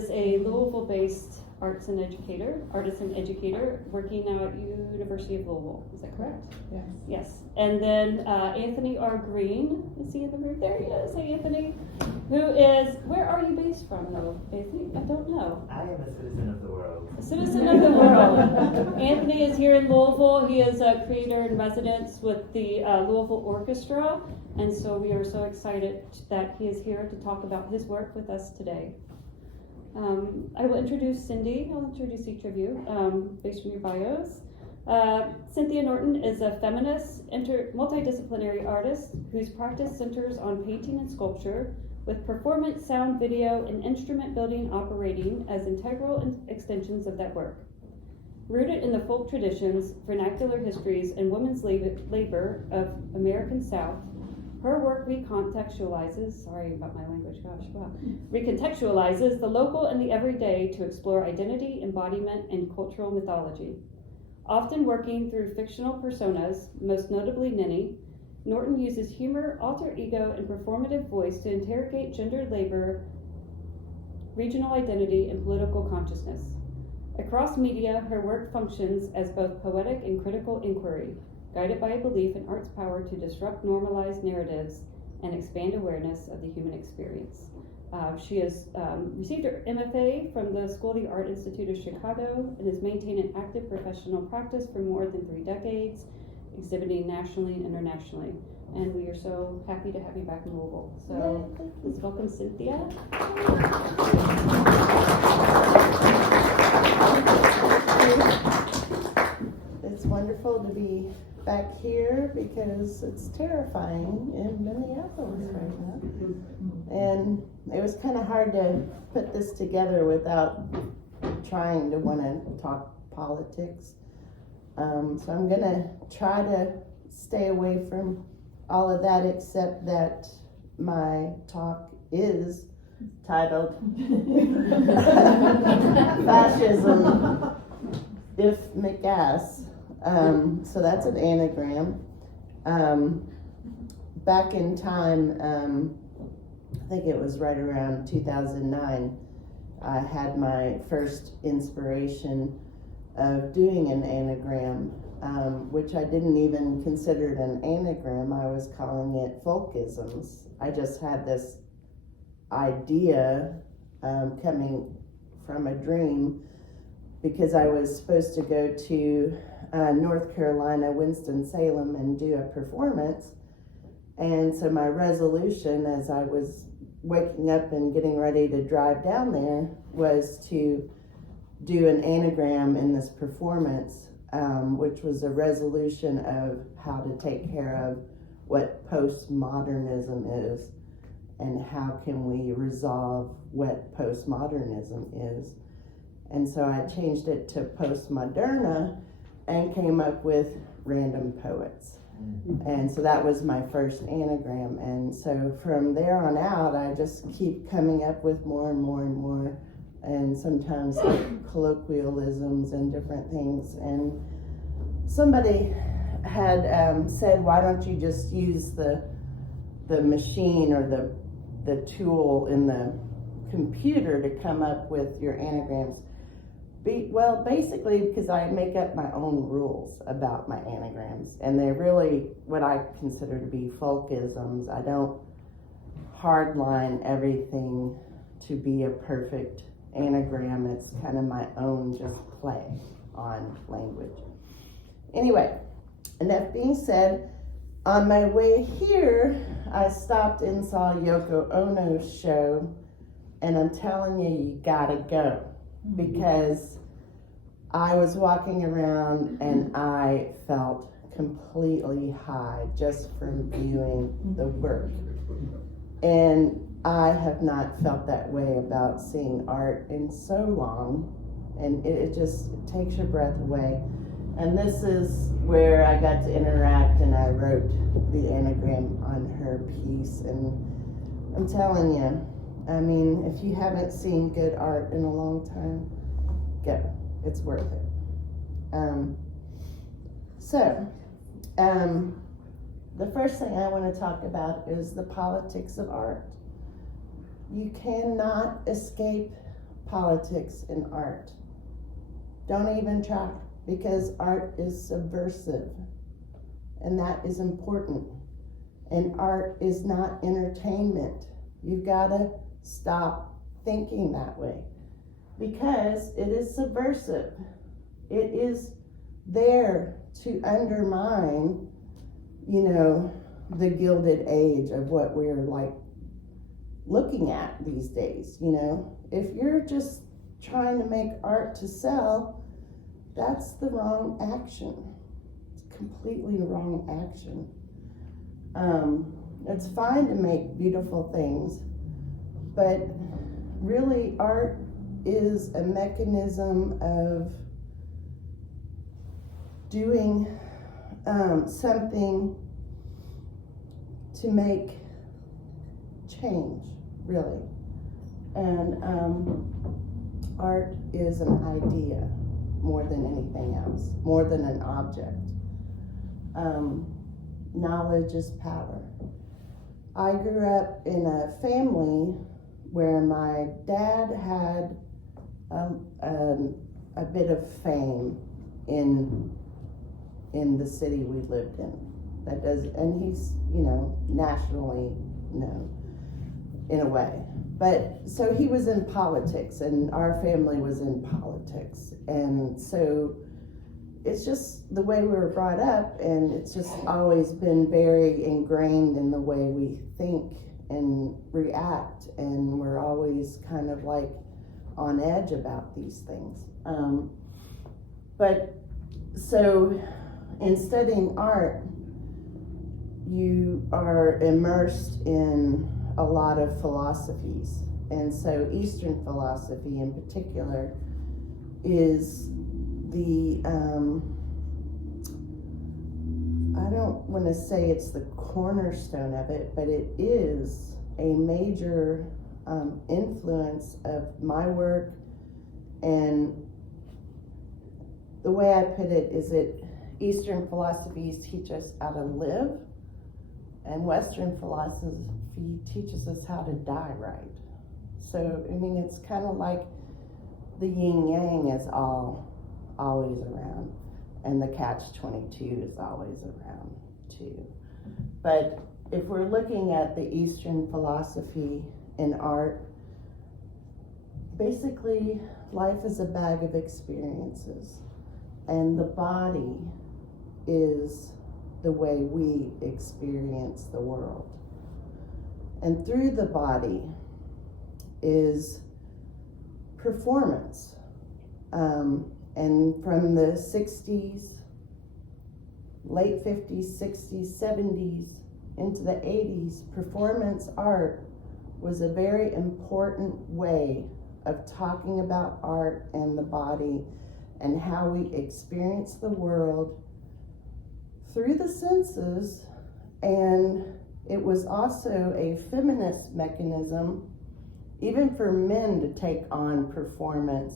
is a Louisville-based artist and educator working now at University of Louisville. Is that correct? Yes. Yes. And then Anthony R. Green, is he in the room? There he is. Hey, Anthony. Who is, where are you based from, though, Anthony? I don't know. I am a citizen of the world. A citizen of the world. Anthony is here in Louisville. He is a creator in residence with the Louisville Orchestra. And so we are so excited that he is here to talk about his work with us today. I will introduce Cindy. I'll introduce each of you based on your bios. Cynthia Norton is a feminist, multidisciplinary artist whose practice centers on painting and sculpture, with performance, sound, video, and instrument building operating as integral extensions of that work. Rooted in the folk traditions, vernacular histories, and women's labor of American South, her work recontextualizes the local and the everyday to explore identity, embodiment, and cultural mythology. Often working through fictional personas, most notably Ninny, Norton uses humor, alter ego, and performative voice to interrogate gendered labor, regional identity, and political consciousness. Across media, her work functions as both poetic and critical inquiry, guided by a belief in art's power to disrupt normalized narratives and expand awareness of the human experience. She has received her MFA from the School of the Art Institute of Chicago and has maintained an active professional practice for more than 3 decades, exhibiting nationally and internationally. And we are so happy to have you back in Louisville. So let's welcome Cynthia. It's wonderful to be back here because it's terrifying in Minneapolis right now. And it was kind of hard to put this together without trying to want to talk politics. So I'm going to try to stay away from all of that, except that my talk is titled Fascism If McAss. So that's an anagram. Back in time, I think it was right around 2009, I had my first inspiration of doing an anagram, which I didn't even consider it an anagram. I was calling it folkisms. I just had this idea coming from a dream, because I was supposed to go to North Carolina, Winston-Salem, and do a performance. And so my resolution as I was waking up and getting ready to drive down there was to do an anagram in this performance, which was a resolution of how to take care of what postmodernism is and how can we resolve what postmodernism is. And so I changed it to postmoderna and came up with random poets. And so that was my first anagram. And so from there on out, I just keep coming up with more and more and more, and sometimes like colloquialisms and different things. And somebody had said, why don't you just use the machine or the tool in the computer to come up with your anagrams? Well, basically because I make up my own rules about my anagrams, and they're really what I consider to be folkisms. I don't hardline everything to be a perfect anagram. It's kind of my own just play on language. Anyway, and that being said, on my way here, I stopped and saw Yoko Ono's show, and I'm telling you, you gotta go. Because I was walking around and I felt completely high just from viewing the work. And I have not felt that way about seeing art in so long, and it just takes your breath away. And this is where I got to interact, and I wrote the anagram on her piece. And I'm telling you, I mean, if you haven't seen good art in a long time, go. It's worth it. The first thing I want to talk about is the politics of art. You cannot escape politics in art. Don't even try, because art is subversive, and that is important. And art is not entertainment. You've got to stop thinking that way, because it is subversive. It is there to undermine, the Gilded Age of what we're like looking at these days. If you're just trying to make art to sell, that's the wrong action. It's completely the wrong action. It's fine to make beautiful things, but really art is a mechanism of doing something to make change, really. And art is an idea more than anything else, more than an object. Knowledge is power. I grew up in a family where my dad had a bit of fame in the city we lived in. And he's, nationally known in a way. But so he was in politics, and our family was in politics. And so it's just the way we were brought up, and it's just always been very ingrained in the way we think and react, and we're always kind of like on edge about these things. But so in studying art, you are immersed in a lot of philosophies. And so Eastern philosophy in particular is the, I don't want to say it's the cornerstone of it, but it is a major influence of my work. And the way I put it is that Eastern philosophies teach us how to live, and Western philosophy teaches us how to die right. So, it's kind of like the yin-yang is always around, and the catch-22 is always around too. But if we're looking at the Eastern philosophy in art, basically life is a bag of experiences, and the body is the way we experience the world. And through the body is performance. And from the 60s, late 50s, 60s, 70s, into the 80s, performance art was a very important way of talking about art and the body and how we experience the world through the senses. And it was also a feminist mechanism, even for men to take on performance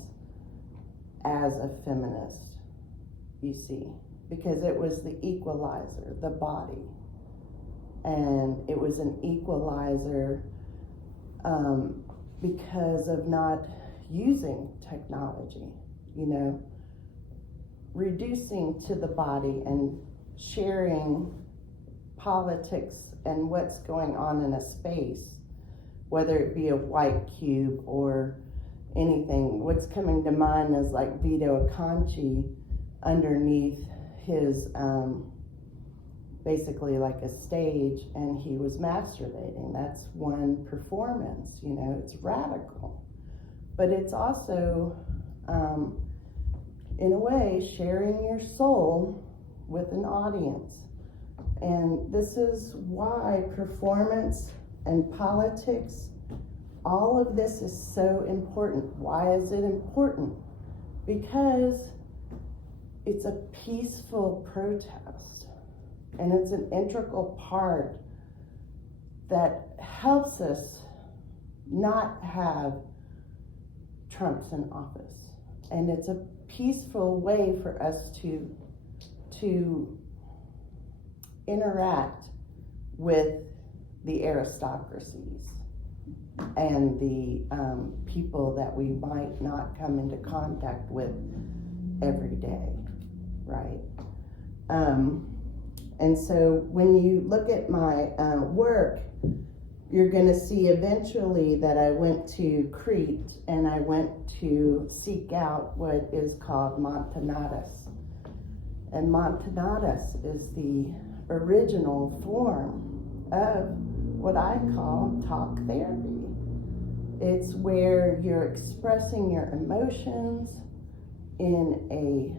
as a feminist, you see, because it was the equalizer, the body. And it was an equalizer because of not using technology, reducing to the body and sharing politics and what's going on in a space, whether it be a white cube or anything. What's coming to mind is like Vito Acconci underneath his, basically like a stage, and he was masturbating. That's one performance, it's radical. But it's also, in a way, sharing your soul with an audience. And this is why performance and politics, all of this is so important. Why is it important? Because it's a peaceful protest, and it's an integral part that helps us not have Trumps in office. And it's a peaceful way for us to interact with the aristocracies and the people that we might not come into contact with every day, right? And so when you look at my work, you're going to see eventually that I went to Crete and I went to seek out what is called Montanatus. And Montanatus is the original form of what I call talk therapy. It's where you're expressing your emotions in a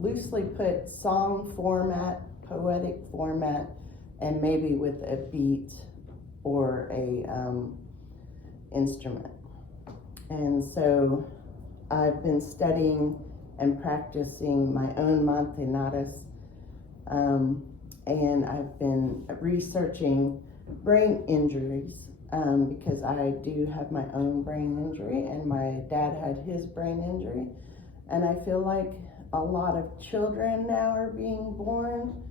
loosely put song format, poetic format, and maybe with a beat or a instrument. And so I've been studying and practicing my own Montanatus, and I've been researching brain injuries because I do have my own brain injury, and my dad had his brain injury, and I feel like a lot of children now are being born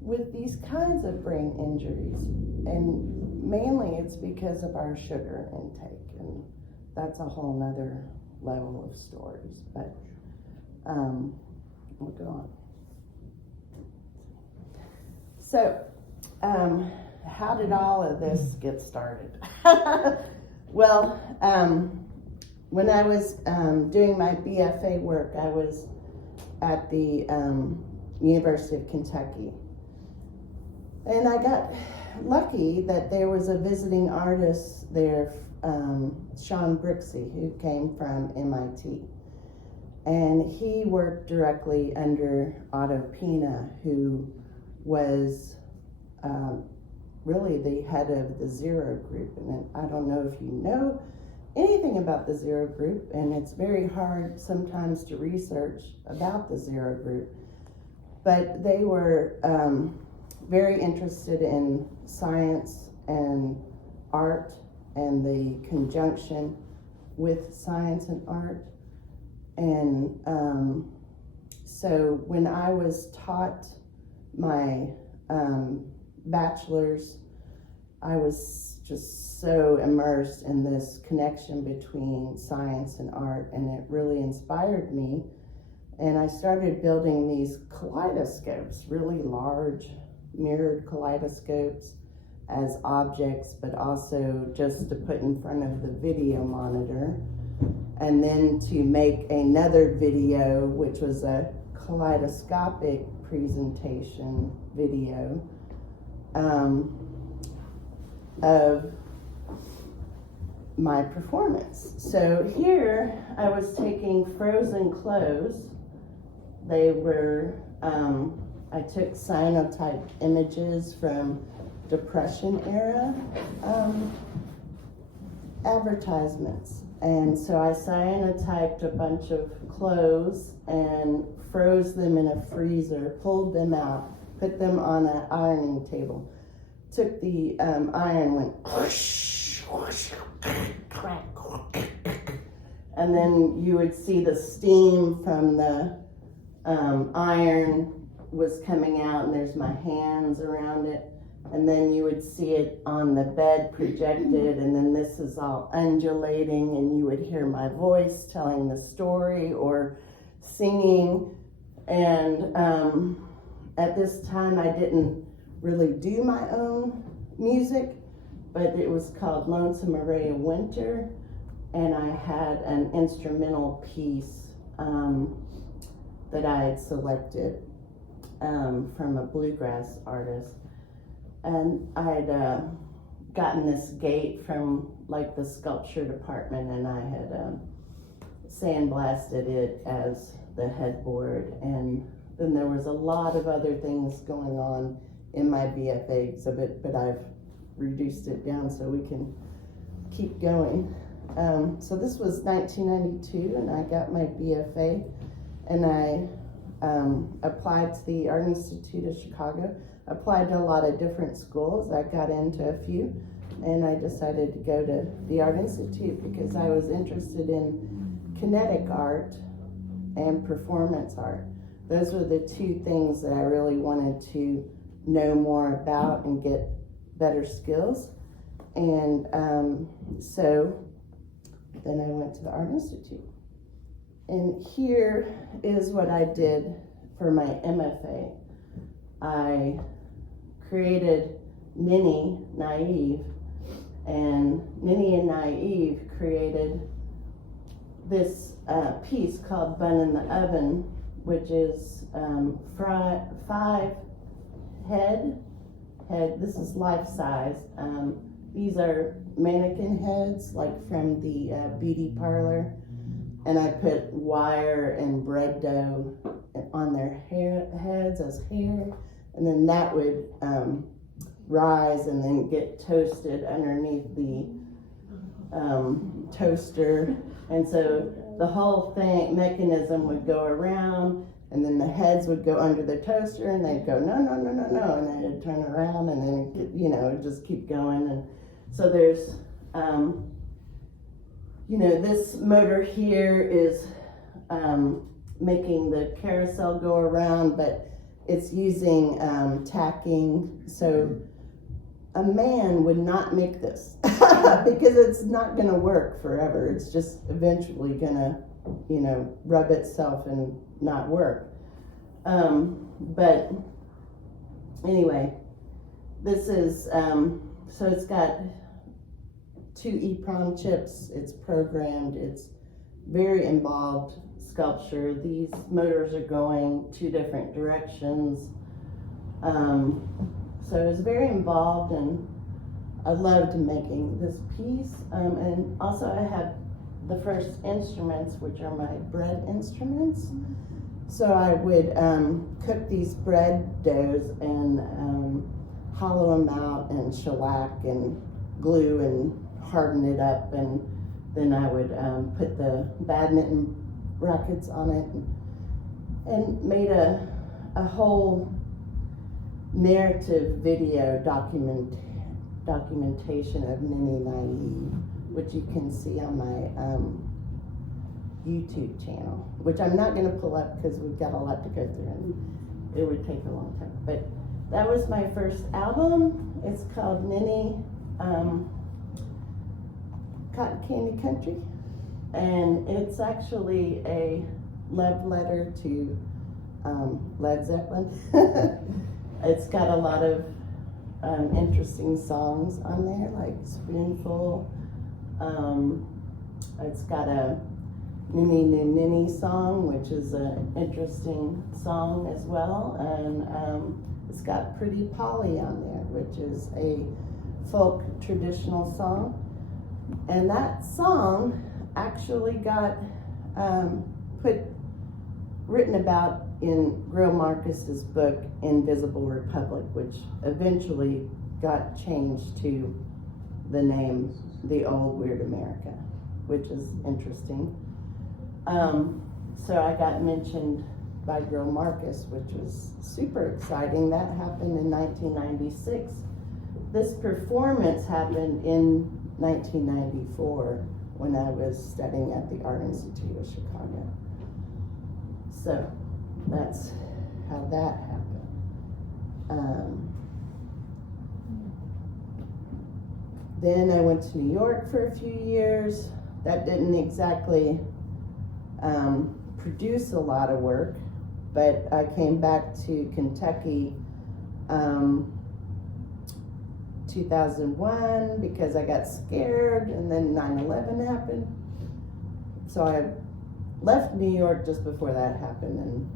with these kinds of brain injuries, and mainly it's because of our sugar intake, and that's a whole nother level of stories, but we'll go on. So how did all of this get started? Well, when I was doing my BFA work, I was at the University of Kentucky. And I got lucky that there was a visiting artist there, Sean Brixey, who came from MIT. And he worked directly under Otto Pina, who was really the head of the Zero Group. And I don't know if you know anything about the Zero Group, and it's very hard sometimes to research about the Zero Group. But they were very interested in science and art and the conjunction with science and art. And so when I was taught my bachelor's, I was just so immersed in this connection between science and art, and it really inspired me. And I started building these kaleidoscopes, really large mirrored kaleidoscopes, as objects, but also just to put in front of the video monitor, and then to make another video, which was a kaleidoscopic presentation video of my performance. So here I was taking frozen clothes. They were, I took cyanotyped images from Depression era advertisements. And so I cyanotyped a bunch of clothes and froze them in a freezer, pulled them out, put them on an ironing table. Took the iron, went whoosh, whoosh, crack, and then you would see the steam from the iron was coming out, and there's my hands around it, and then you would see it on the bed projected, and then this is all undulating, and you would hear my voice telling the story or singing. And at this time I didn't really do my own music, but it was called Lonesome Array of Winter, and I had an instrumental piece that I had selected from a bluegrass artist. And I had gotten this gate from like the sculpture department, and I had sandblasted it as the headboard. And then there was a lot of other things going on in my BFA exhibit, but I've reduced it down so we can keep going. So this was 1992, and I got my BFA, and I applied to the Art Institute of Chicago, applied to a lot of different schools. I got into a few, and I decided to go to the Art Institute because I was interested in kinetic art and performance art. Those were the two things that I really wanted to know more about and get better skills. And so then I went to the Art Institute. And here is what I did for my MFA. I created Ninny Naive, and Ninny and Naive created this piece called Bun in the Oven, which is 5 head, this is life size. These are mannequin heads, like from the beauty parlor. And I put wire and bread dough on their heads as hair. And then that would rise and then get toasted underneath the toaster. And so the whole mechanism would go around, and then the heads would go under the toaster, and they'd go, no, no, no, no, no, and then it'd turn around, and then it'd just keep going. And so there's, this motor here is making the carousel go around, but it's using tacking. So a man would not make this because it's not going to work forever. It's just eventually going to, rub itself and not work. But anyway, this is, so it's got 2 EEPROM chips. It's programmed. It's very involved sculpture. These motors are going 2 different directions. So it's very involved, and I loved making this piece. And also I have the first instruments, which are my bread instruments. So I would cook these bread doughs and hollow them out and shellac and glue and harden it up, and then I would put the badminton rackets on it and made a whole narrative video documentation of Ninny Naive, which you can see on my YouTube channel, which I'm not going to pull up because we've got a lot to go through and it would take a long time. But that was my first album. It's called Ninny Cotton Candy Country, and it's actually a love letter to Led Zeppelin. It's got a lot of interesting songs on there, like Spoonful. It's got a Ninny New Ninny song, which is an interesting song as well. And it's got Pretty Polly on there, which is a folk traditional song. And that song actually got written about in Greil Marcus's book Invisible Republic, which eventually got changed to the name The Old Weird America, which is interesting. So I got mentioned by Greil Marcus, which was super exciting. That happened in 1996. This performance happened in 1994 when I was studying at the Art Institute of Chicago. So that's how that happened. Then I went to New York for a few years. That didn't exactly produce a lot of work, but I came back to Kentucky 2001 because I got scared, and then 9/11 happened. So I left New York just before that happened and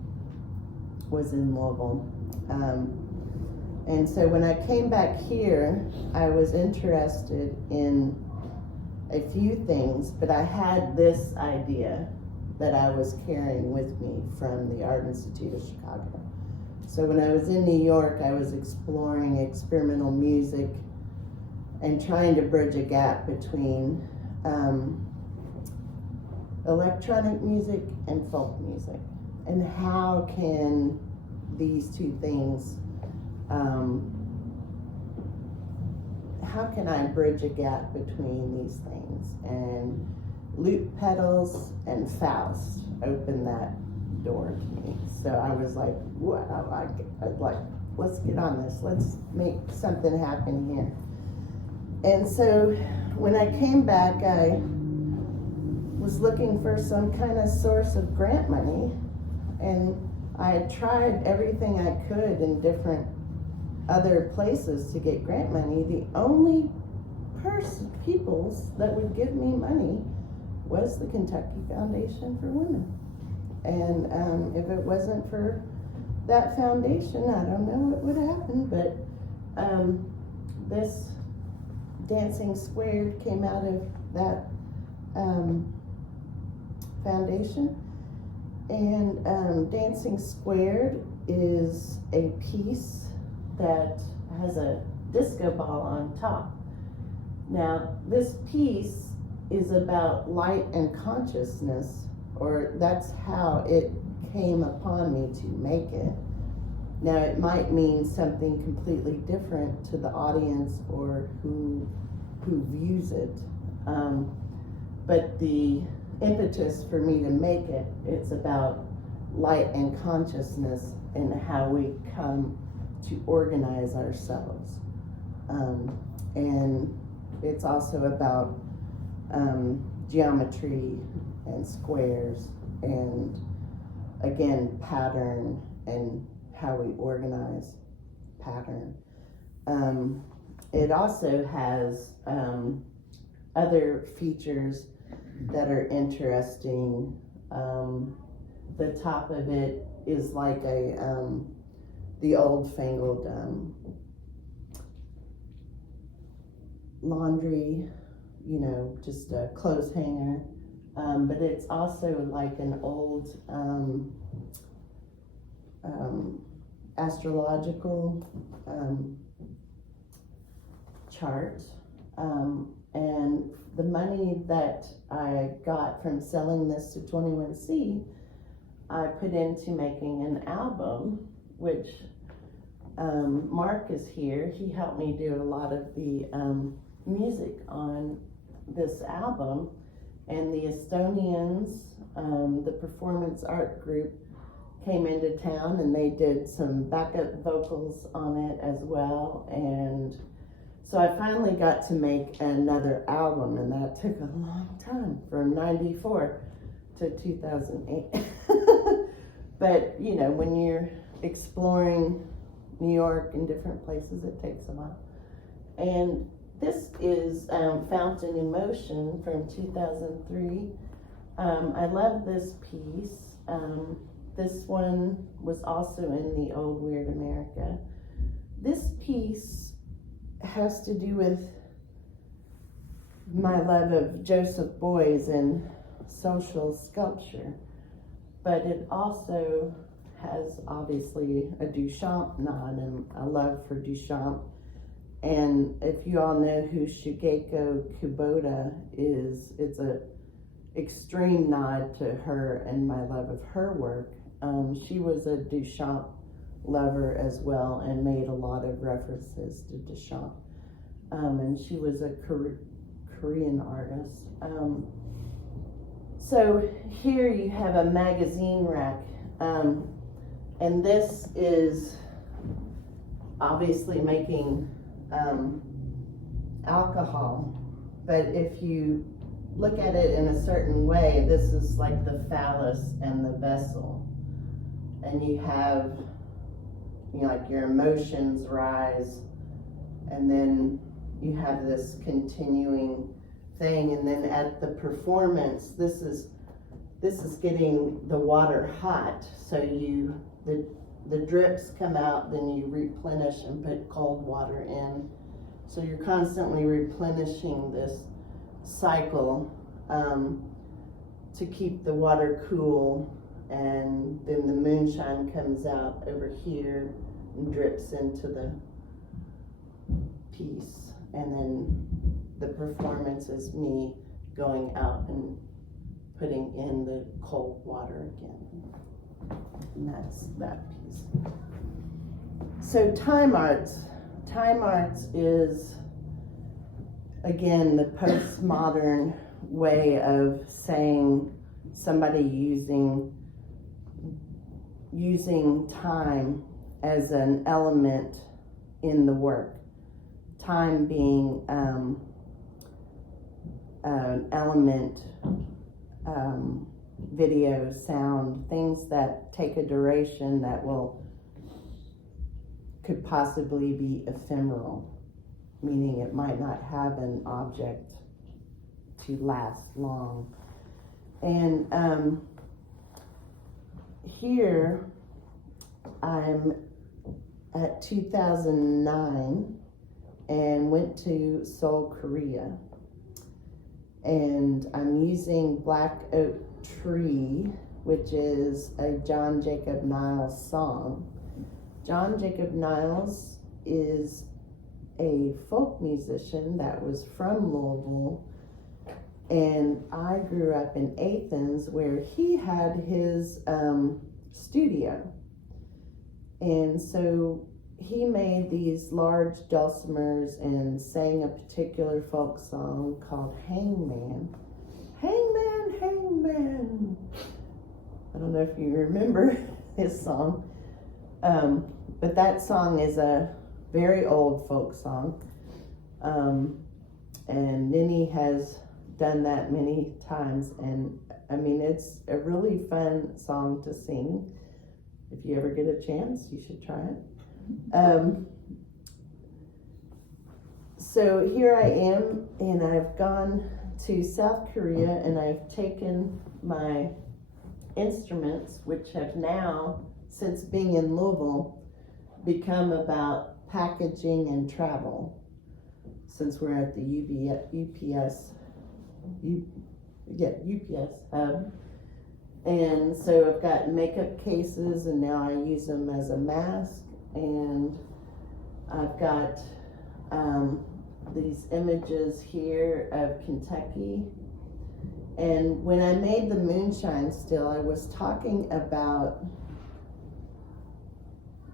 was in Louisville. And so when I came back here, I was interested in a few things, but I had this idea that I was carrying with me from the Art Institute of Chicago. So when I was in New York, I was exploring experimental music and trying to bridge a gap between electronic music and folk music, and how can these two things, how can I bridge a gap between these things? And Loop Pedals and Faust opened that door to me. So I was like, what? I'd like, let's get on this. Let's make something happen here. And so when I came back, I was looking for some kind of source of grant money, and I had tried everything I could in different other places to get grant money. The only peoples that would give me money was the Kentucky Foundation for Women. And if it wasn't for that foundation, I don't know what would happen, but this Dancing Squared came out of that foundation. And Dancing Squared is a piece that has a disco ball on top. Now, this piece is about light and consciousness, or that's how it came upon me to make it. Now, it might mean something completely different to the audience or who views it, but the impetus for me to make it, it's about light and consciousness and how we come to organize ourselves. And it's also about geometry and squares and, again, pattern and how we organize pattern. It also has other features that are interesting. The top of it is like the old fangled laundry, just a clothes hanger, but it's also like an old astrological chart, and the money that I got from selling this to 21C, I put into making an album, which Mark is here. He helped me do a lot of the music on this album, and the Estonians, the performance art group, came into town and they did some backup vocals on it as well. And so I finally got to make another album, and that took a long time, from 94 to 2008. But when you're exploring New York and different places, it takes a while. And this is Fountain Emotion from 2003. I love this piece. This one was also in the Old Weird America. This piece has to do with my love of Joseph Beuys and social sculpture, but it also has obviously a Duchamp nod and a love for Duchamp. And if you all know who Shigeko Kubota is, it's a extreme nod to her and my love of her work. She was a Duchamp lover as well and made a lot of references to Duchamp. And she was a Korean artist. So here you have a magazine rack, and this is obviously making alcohol, but if you look at it in a certain way, this is like the phallus and the vessel, and you have like your emotions rise, and then you have this continuing thing, and then at the performance, this is getting the water hot, so the drips come out, then you replenish and put cold water in, so you're constantly replenishing this cycle to keep the water cool. And then the moonshine comes out over here and drips into the piece, and then the performance is me going out and putting in the cold water again, and that's that piece. So time arts is, again, the postmodern way of saying somebody using time as an element in the work. time being element, video, sound, things that take a duration that could possibly be ephemeral, meaning it might not have an object to last long. And here I'm at 2009 and went to Seoul, Korea. And I'm using Black Oak Tree, which is a John Jacob Niles song. John Jacob Niles is a folk musician that was from Louisville, and I grew up in Athens where he had his studio. And so he made these large dulcimers and sang a particular folk song called Hangman. Hangman, hangman. I don't know if you remember his song. But that song is a very old folk song. And Ninny has done that many times. And I mean, it's a really fun song to sing. If you ever get a chance, you should try it. So here I am, and I've gone to South Korea, and I've taken my instruments, which have now, since being in Louisville, become about packaging and travel. Since we're at the UPS hub. And so I've got makeup cases, and now I use them as a mask. And I've got these images here of Kentucky. And when I made the moonshine still, I was talking about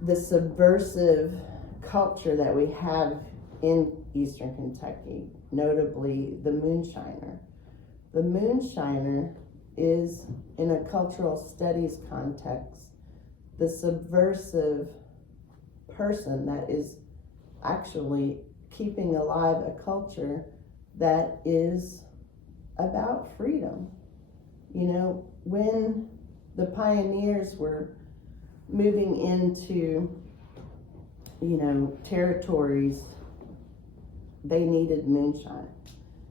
the subversive culture that we have in Eastern Kentucky, notably the moonshiner. The moonshiner is, in a cultural studies context, the subversive person that is actually keeping alive a culture that is about freedom. You know, when the pioneers were moving into, territories, they needed moonshine.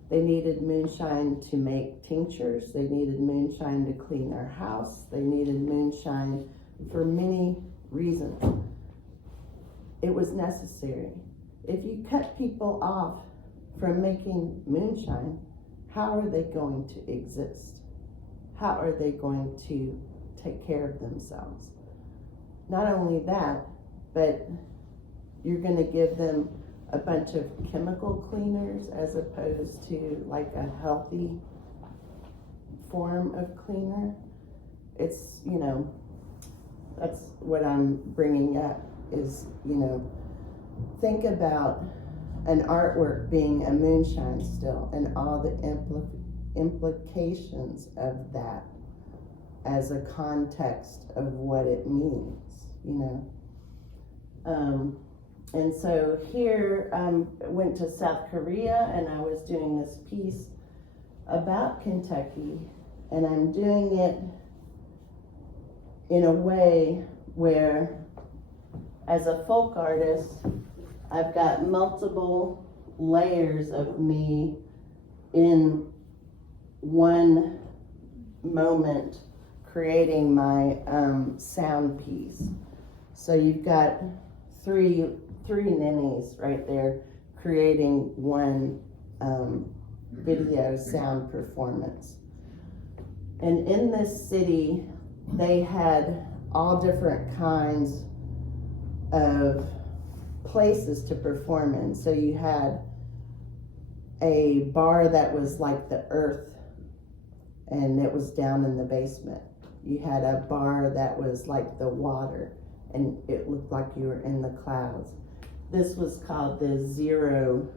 They needed moonshine to make tinctures. They needed moonshine to clean their house. They needed moonshine for many reasons. It was necessary. If you cut people off from making moonshine, how are they going to exist? How are they going to take care of themselves? Not only that, but you're going to give them a bunch of chemical cleaners as opposed to like a healthy form of cleaner. It's, that's what I'm bringing up is, think about an artwork being a moonshine still and all the implications of that as a context of what it means, And so here I went to South Korea, and I was doing this piece about Kentucky, and I'm doing it in a way where, as a folk artist, I've got multiple layers of me in one moment creating my sound piece. So you've got three ninnies right there creating one video sound performance. And in this city, they had all different kinds of places to perform in. So you had a bar that was like the earth, and it was down in the basement. You had a bar that was like the water, and it looked like you were in the clouds. This was called the Zero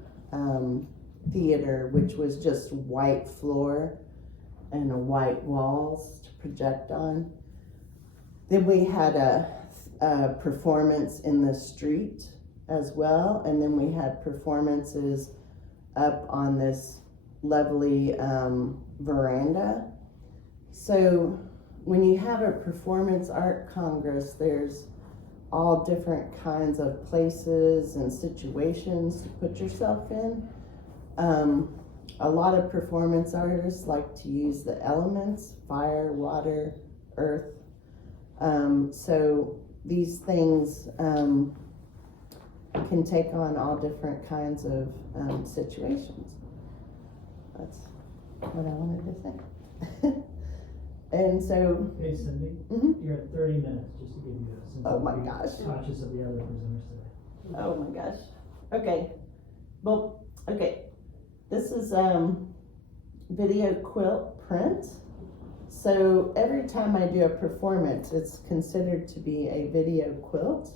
Theater, which was just white floor and white walls to project on. Then we had a performance in the street, as well. And then we had performances up on this lovely veranda. So when you have a performance art congress, there's all different kinds of places and situations to put yourself in. A lot of performance artists like to use the elements, fire, water, earth. So these things can take on all different kinds of situations. That's what I wanted to say. And so, Hey Cindy, you're at 30 minutes, just to give you a sense. Oh my Be gosh. Conscious of the other presenters today. oh my gosh. Okay. Well, okay. This is video quilt print. So every time I do a performance, it's considered to be a video quilt.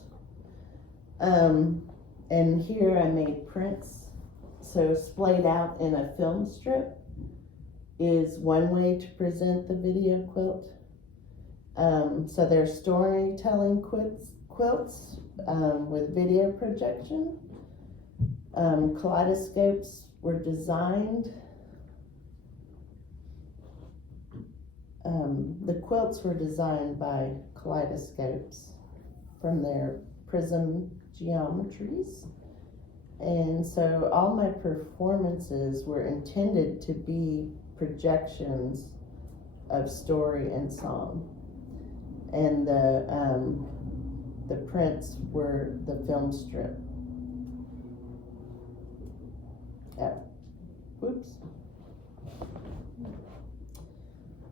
And here I made prints. So splayed out in a film strip is one way to present the video quilt. So they're storytelling quilts with video projection. Kaleidoscopes were designed. The quilts were designed by kaleidoscopes from their prism geometries. And so all my performances were intended to be projections of story and song. And the prints were the film strip. Whoops.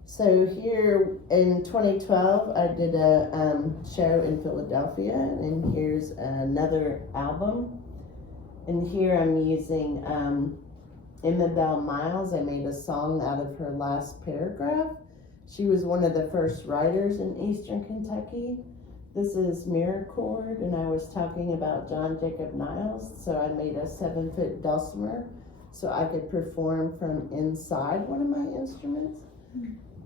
So here in 2012, I did a show in Philadelphia, and here's another album. And here I'm using Emmabelle Miles. I made a song out of her last paragraph. She was one of the first writers in Eastern Kentucky. This is Mirror Chord, and I was talking about John Jacob Niles, so I made a 7-foot dulcimer so I could perform from inside one of my instruments.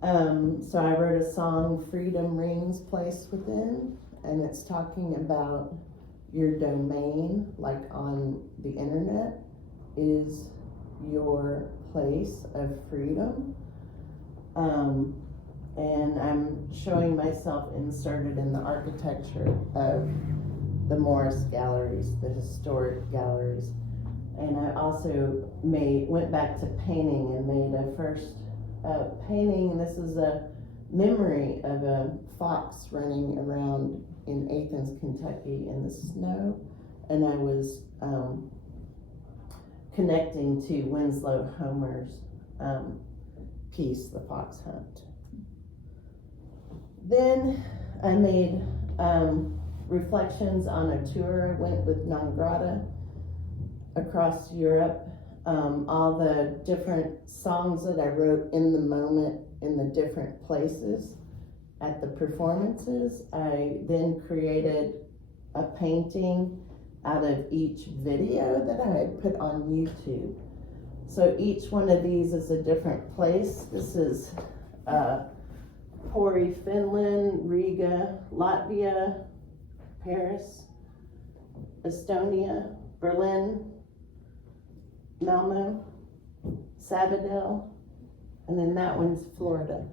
So I wrote a song, Freedom Rings Placed Within, and it's talking about your domain, like on the internet, is your place of freedom. And I'm showing myself inserted in the architecture of the Morris galleries, the historic galleries. And I also went back to painting and made a first painting. This is a memory of a fox running around in Athens, Kentucky in the snow. And I was connecting to Winslow Homer's piece, The Fox Hunt. Then I made reflections on a tour I went with Non Grata across Europe. All the different songs that I wrote in the moment in the different places at the performances. I then created a painting out of each video that I had put on YouTube. So each one of these is a different place. This is Pori, Finland, Riga, Latvia, Paris, Estonia, Berlin, Malmo, Sabadell, and then that one's Florida.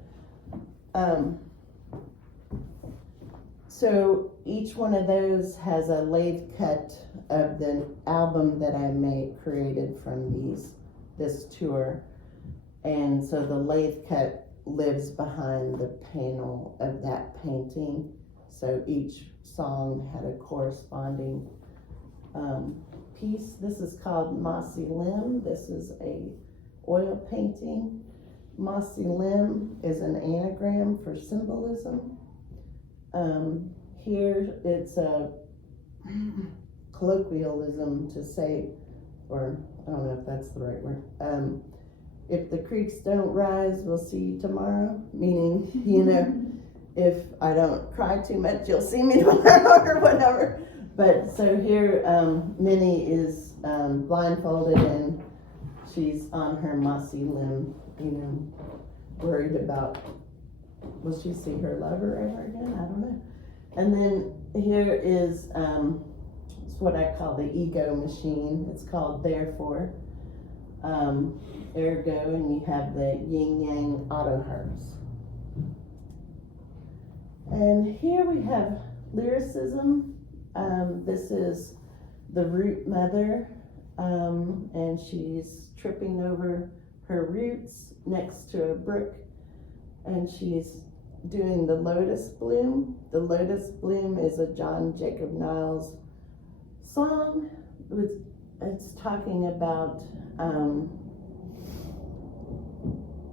So each one of those has a lathe cut of the album that I created from this tour. And so the lathe cut lives behind the panel of that painting. So each song had a corresponding piece. This is called Mossy Limb. This is a oil painting. Mossy Limb is an anagram for symbolism. Here it's a colloquialism to say, or I don't know if that's the right word. If the creeks don't rise, we'll see you tomorrow. Meaning, if I don't cry too much, you'll see me tomorrow or whatever. But so here, Minnie is blindfolded and she's on her mossy limb, worried about, will she see her lover ever again? I don't know. And then here is, it's what I call the ego machine. It's called therefore, ergo, and you have the yin yang auto harps. And here we have lyricism. This is the root mother, and she's tripping over her roots next to a brook, and she's doing the lotus bloom. The lotus bloom is a John Jacob Niles song. It's talking about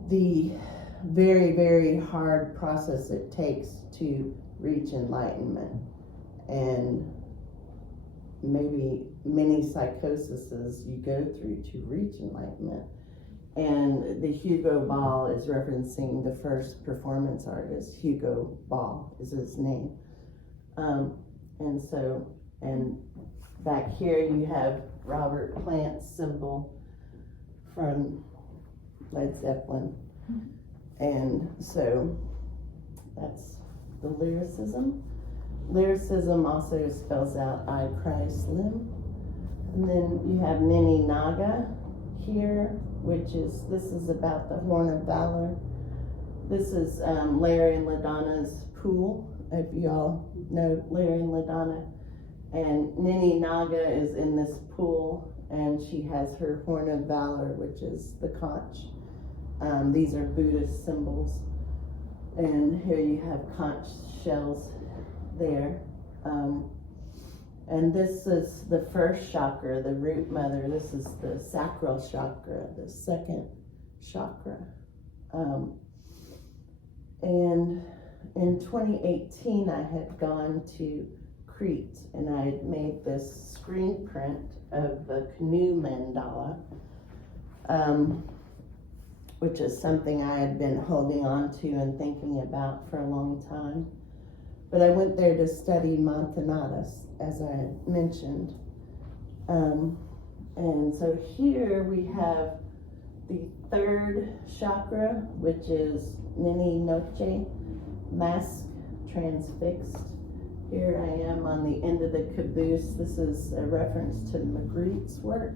the very, very hard process it takes to reach enlightenment, and maybe many psychoses you go through to reach enlightenment. And the Hugo Ball is referencing the first performance artist. Hugo Ball is his name. And back here you have Robert Plant's symbol from Led Zeppelin. And so that's the lyricism. Lyricism also spells out I Christ Lim. And then you have Nini Naga here, this is about the Horn of Valor. This is Larry and LaDonna's pool, if you all know Larry and LaDonna. And Nini Naga is in this pool, and she has her Horn of Valor, which is the conch. These are Buddhist symbols. And here you have conch shells there. And this is the first chakra, the root mother. This is the sacral chakra, the second chakra. And in 2018, I had gone to Crete, and I had made this screen print of the canoe mandala, which is something I had been holding on to and thinking about for a long time. But I went there to study Manthanadas, as I had mentioned. And so here we have the third chakra, which is Nini Noche, mask transfixed. Here I am on the end of the caboose. This is a reference to Magritte's work,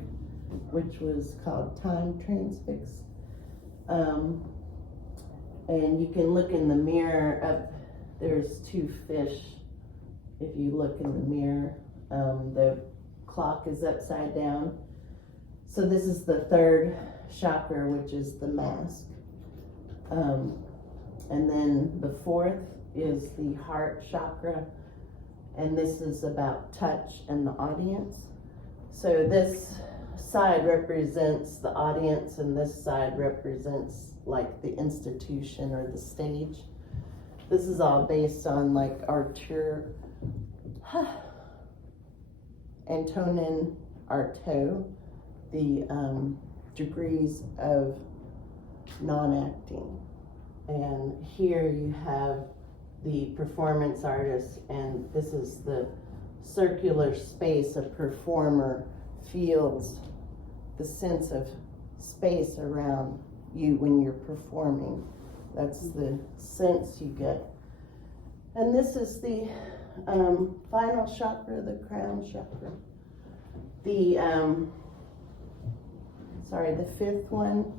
which was called Time Transfixed. And you can look in the mirror up. There's two fish. If you look in the mirror, the clock is upside down. So this is the third chakra, which is the mask. And then the fourth is the heart chakra. And this is about touch and the audience. So this side represents the audience, and this side represents like the institution or the stage. This is all based on like Arthur Antonin Artaud, the degrees of non-acting. And here you have the performance artist, and this is the circular space a performer feels, the sense of space around you when you're performing. That's the sense you get. And this is the final chakra, the crown chakra. The fifth one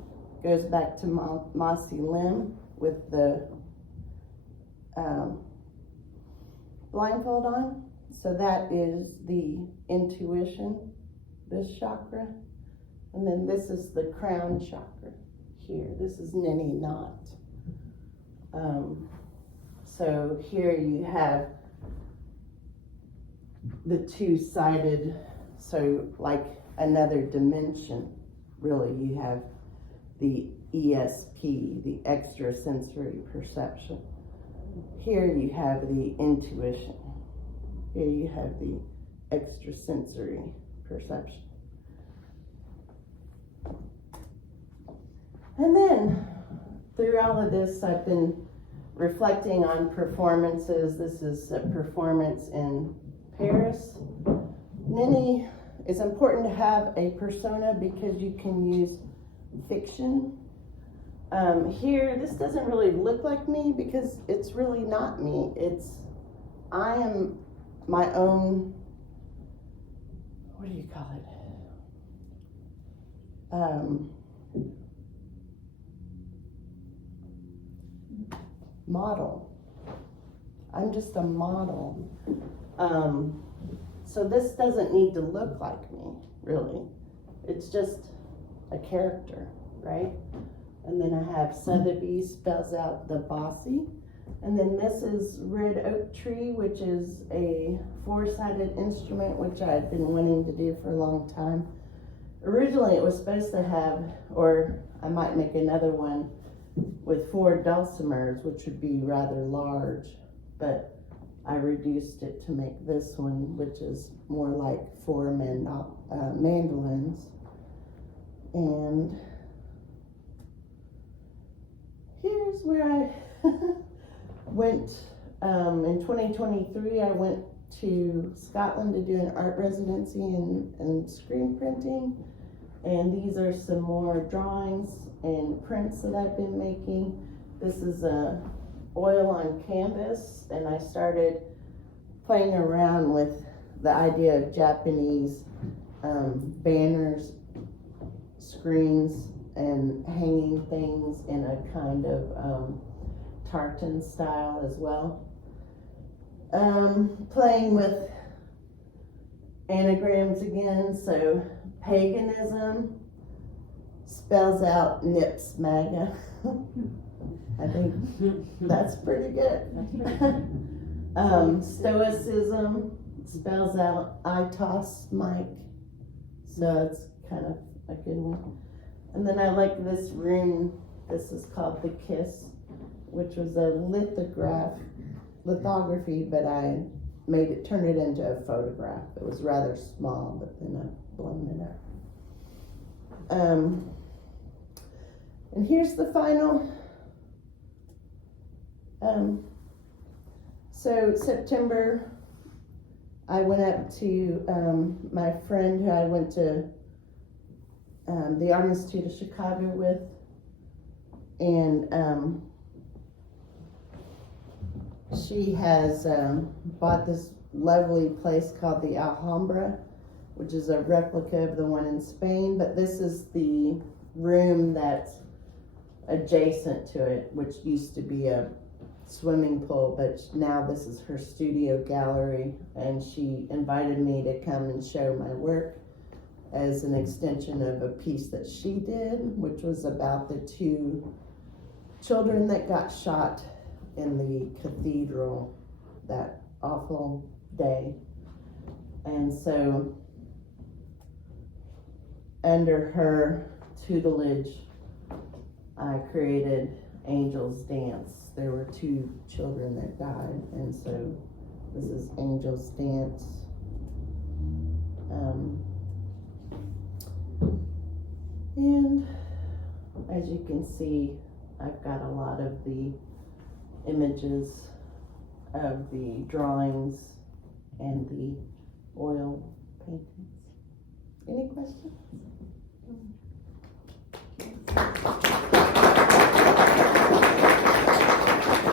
goes back to Masi Lim with the blindfold on. So that is the intuition, this chakra. And then this is the crown chakra here. This is Nini Knot. So here you have the two-sided, so like another dimension, really. You have the ESP, the extrasensory perception. Here you have the intuition. Here you have the extrasensory perception. And then, through all of this, I've been reflecting on performances. This is a performance in Paris. Nini, it's important to have a persona because you can use fiction. Here, this doesn't really look like me because it's really not me. I am my own what do you call it? Model. I'm just a model. So this doesn't need to look like me, really. It's just a character, right? And then I have Sotheby spells out the bossy. And then this is red oak tree, which is a 4-sided instrument, which I've been wanting to do for a long time. Originally it was supposed to have, or I might make another one with 4 dulcimers, which would be rather large, but I reduced it to make this one, which is more like 4 mandolins. And here's where I went, in 2023, I went to Scotland to do an art residency in screen printing. And these are some more drawings and prints that I've been making. This is a oil on canvas, and I started playing around with the idea of Japanese banners, screens, and hanging things in a kind of tartan style as well. Playing with anagrams again, so paganism spells out Nips MAGA. I think that's pretty good. Stoicism spells out ITOS Mike, so it's kind of a good one. And then I like this rune. This is called the Kiss, which was a lithography, but I turned it into a photograph. It was rather small, but then I've blown it up. And here's the final. So September, I went up to my friend who I went to the Art Institute of Chicago with, and she has bought this lovely place called the Alhambra, which is a replica of the one in Spain, but this is the room that's adjacent to it, which used to be a swimming pool, but now this is her studio gallery, and she invited me to come and show my work as an extension of a piece that she did, which was about the 2 children that got shot in the cathedral that awful day. And so under her tutelage, I created Angel's Dance. There were 2 children that died, and so this is Angel's Dance. And as you can see, I've got a lot of the images of the drawings and the oil paintings. Any questions?